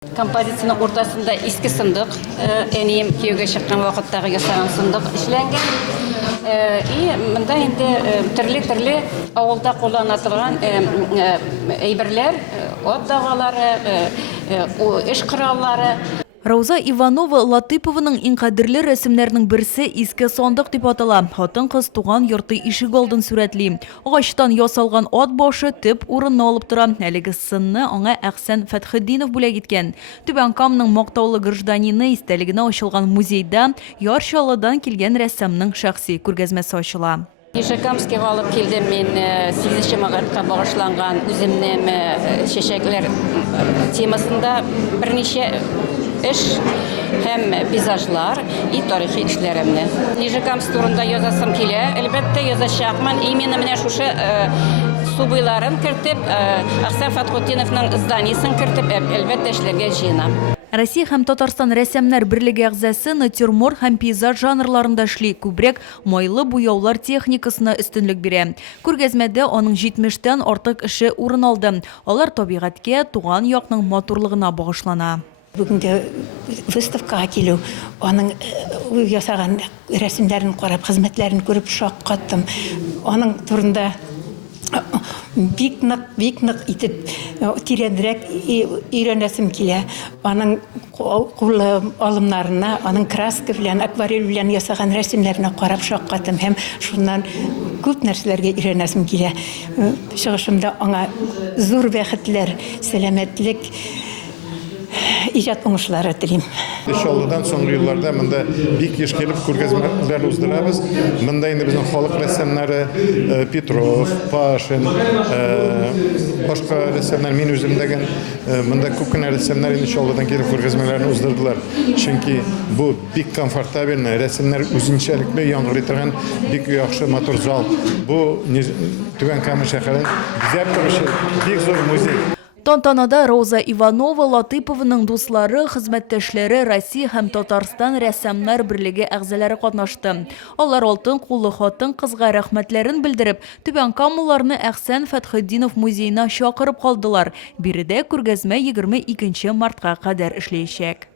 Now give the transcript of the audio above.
Композицияның ортасында иске сындык, әнием күйеугә чыккан вакыттагы ясаган сындык эшләнгән. И монда инде төрле авылда кулланылган әйберләр, ат дагалары, эш кораллары. Рауза Иванова Латыпованың иң кадерле рәсемнәрнең берсе иске сандык дип атала. Хатын-кыз туган йорты ишек алдын сүрәтли. Агачтан ясалган ат башы төп урынны алып тора. Әлеге сынны аңа Әхсән Фәтхетдинов бүләк иткән. Түбән Камның мактаулы гражданины истәлегенә ачылган музейда Ярчалыдан килгән рәссамның шәхси күргәзмәсе ачыла. Нижегамскига алып килдем мин 8 марта багышланган үземнең чәчәкләр темасында берничә эш һәм пейзажлар и тарихи эшләремне. Нижегамск турында язасым килә. Әлбәттә язачакмын. Именно менә шушы субыйларын кертеп, Әхсән Фәтхетдиновның зданиесен кертеп, әлбәттә эшләргә җыенам. Россия һәм Татарстан рәссамнар берлеге әгъзасы натюрморт һәм пейзаж жанрларында эшли, күбрәк майлы буяулар техникасына өстенлек бирә. Күргәзмәдә аның 70тән артык эше урын алды. Алар табигатькә, туган якның матурлыгына багышлана. Бүгенге выставкага килү, аның ясаган рәсемнәрен карап, хезмәтләрен күреп шаккаттым. Аның турында бик нык итеп тирәнрәк өйрәнәсем килә. Аның кулы алымнарына, аның краска белән, акварель белән ясаган рәсемнәренә карап шаккаттым һәм шуннан күп нәрсәләргә өйрәнәсем килә. Чыгышымда аңа зур бәхетләр, сәламәтлек, иҗат уңышлары телим. Шалыдан соңгы елларда монда бик еш килеп күргәзмәләр уздырабыз. Монда инде безнең халык рәссамнары Петров, Пашин, башка рәссамнар, мин үзем дигән монда күп кенә рәссамнар инде Шалыдан килеп күргәзмәләрне уздырдылар. Чөнки бу бик комфортабельный, рәссамнар үзенчәлекле яңгыр итәргән бик яхшы матур зал. Бу Түбән Кама шәһәрен бизәп торучы бик зур музей. Тантанада Рауза Иванова Латыпованың дуслары, хезмәттәшләре Россия һәм Татарстан рәссамнар берлеге әгъзалары катнашты. Алар алтын куллы хатын-кызга рәхмәтләрен белдереп, Түбән Камаларны Әхсән Фәтхетдинов музеена чакырып калдылар. Биредә күргәзмә 22 мартка кадәр эшләячәк.